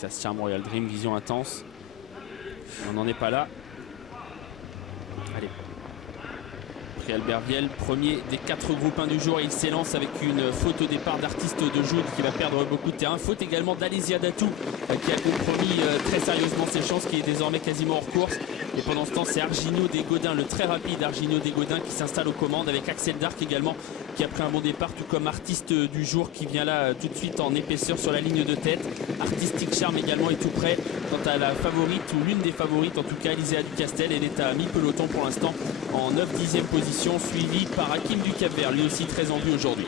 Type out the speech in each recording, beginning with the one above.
Ça se tient à Royal Dream, vision intense. On n'en est pas là. Allez. Prix Albert Viel, premier des 4 groupes 1 du jour. Il s'élance avec une faute au départ d'Artiste de Joud qui va perdre beaucoup de terrain. Faute également d'Alésia Datou qui a compromis très sérieusement ses chances, qui est désormais quasiment hors course. Et pendant ce temps, c'est Argino Desgaudins, le très rapide Argino Desgaudins qui s'installe aux commandes avec Axel Dark également qui a pris un bon départ, tout comme Artiste du jour qui vient là tout de suite en épaisseur sur la ligne de tête. Artistic Charm également est tout près. Quant à la favorite, ou l'une des favorites en tout cas, Alizéa Ducastel, elle est à mi-peloton pour l'instant en 9/10e position, suivie par Hakim du Cap-Vert, lui aussi très en vue aujourd'hui.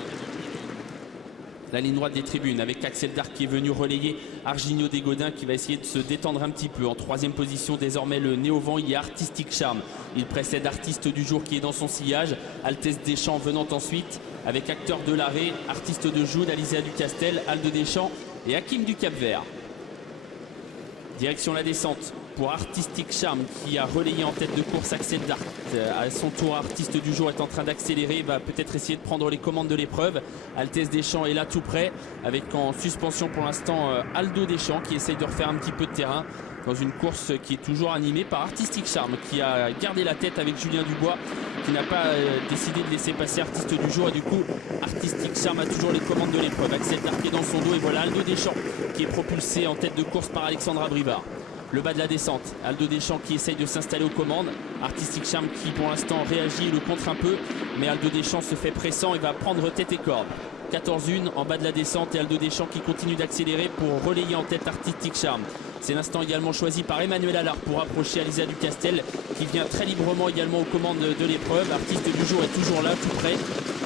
La ligne droite des tribunes avec Axel Dark qui est venu relayer Argino Desgaudins qui va essayer de se détendre un petit peu. En 3e position désormais le néo-vent, il y a Artistic Charm. Il précède Artiste du jour qui est dans son sillage. Altesse Deschamps venant ensuite avec Acteur de l'arrêt, Artiste de Joud, Alizéa Ducastel, Aldo Deschamps et Hakim du Cap-Vert. Direction la descente pour Artistic Charm qui a relayé en tête de course Axel Dark. À son tour, Artiste du jour est en train d'accélérer, va peut-être essayer de prendre les commandes de l'épreuve. Altesse Deschamps est là tout près, avec en suspension pour l'instant Aldo Deschamps qui essaye de refaire un petit peu de terrain dans une course qui est toujours animée par Artistic Charm qui a gardé la tête avec Julien Dubois qui n'a pas décidé de laisser passer Artiste du jour, et du coup Artistic Charm a toujours les commandes de l'épreuve. Axel Dark est dans son dos et voilà Aldo Deschamps qui est propulsé en tête de course par Alexandra Brivard. Le bas de la descente, Aldo Deschamps qui essaye de s'installer aux commandes. Artistic Charm qui pour l'instant réagit et le contre un peu, mais Aldo Deschamps se fait pressant et va prendre tête et corde. 14-1 en bas de la descente et Aldo Deschamps qui continue d'accélérer pour relayer en tête Artistic Charm. C'est l'instant également choisi par Emmanuel Allard pour approcher Alizéa Ducastel qui vient très librement également aux commandes de l'épreuve. Artiste du jour est toujours là, tout près,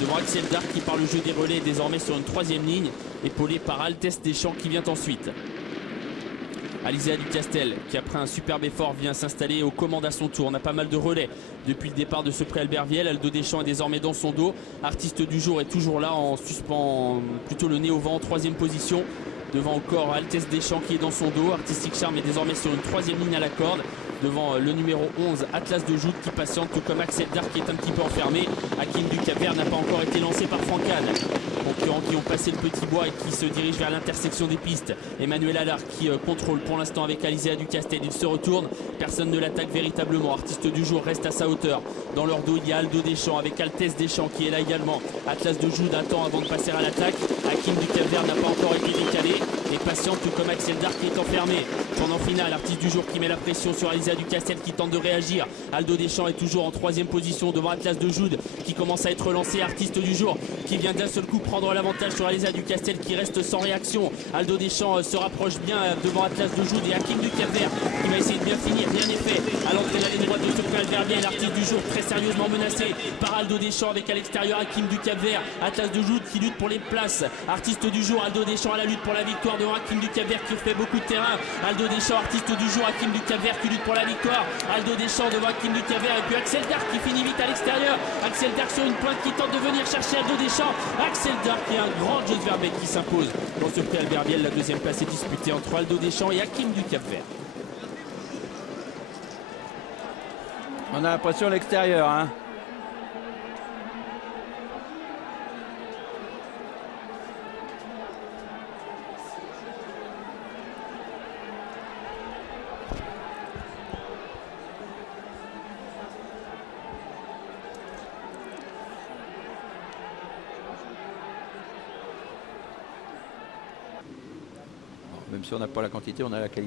devant Axel Dark qui par le jeu des relais est désormais sur une 3e ligne, épaulé par Altesse Deschamps qui vient ensuite. Alizéa Ducastel qui après un superbe effort vient s'installer aux commandes à son tour. On a pas mal de relais depuis le départ de ce prix Albert Viel. Aldo Deschamps est désormais dans son dos. Artiste du jour est toujours là en suspens, plutôt le nez au vent en 3e position. Devant encore Altesse Deschamps qui est dans son dos. Artistic Charm est désormais sur une 3e ligne à la corde. Devant le numéro 11, Atlas de Joud qui patiente, tout comme Axel Dark qui est un petit peu enfermé. Hakim du Cap-Vert n'a pas encore été lancé par Francade. Concurrents qui ont passé le petit bois et qui se dirigent vers l'intersection des pistes. Emmanuel Allard qui contrôle pour l'instant avec Alizéa Ducastel. Il se retourne, personne ne l'attaque véritablement. Artiste du jour reste à sa hauteur. Dans leur dos, il y a Aldo Deschamps avec Altesse Deschamps qui est là également. Atlas de Joud attend avant de passer à l'attaque. Hakim du Cap-Vert n'a pas encore été décalé et patiente, tout comme Axel Dark qui est enfermé. Pendant finale, Artiste du jour qui met la pression sur Alizéa Ducastel qui tente de réagir. Aldo Deschamps est toujours en 3e position devant Atlas de Joud qui commence à être lancé. Artiste du jour qui vient d'un seul coup prendre l'avantage sur Alizéa Ducastel qui reste sans réaction. Aldo Deschamps se rapproche bien devant Atlas de Joud et Hakim du Cap-Vert qui va essayer de bien finir. Rien n'est fait à l'entrée de la ligne droite de ce prix Albert Viel. L'artiste du jour très sérieusement menacé par Aldo Deschamps avec à l'extérieur Hakim du Cap-Vert. Atlas de Joud qui lutte pour les places. Artiste du jour, Aldo Deschamps à la lutte pour la victoire devant Hakim du Cap-Vert qui fait beaucoup de terrain. Aldo Deschamps, Artiste du jour, Hakim du Cap-Vert qui lutte pour la victoire. Aldo Deschamps devant Hakim du Cap-Vert et puis Axel Dark qui finit vite à l'extérieur. Axel Dark sur une pointe qui tente de venir chercher Aldo Deschamps. Axel Dark qui est un grand Jos Verbeek qui s'impose dans ce prix Albert Viel. La 2e place est disputée entre Aldo Deschamps et Hakim du Cap-Vert. On a l'impression à l'extérieur, hein. Même si on n'a pas la quantité, on a la qualité.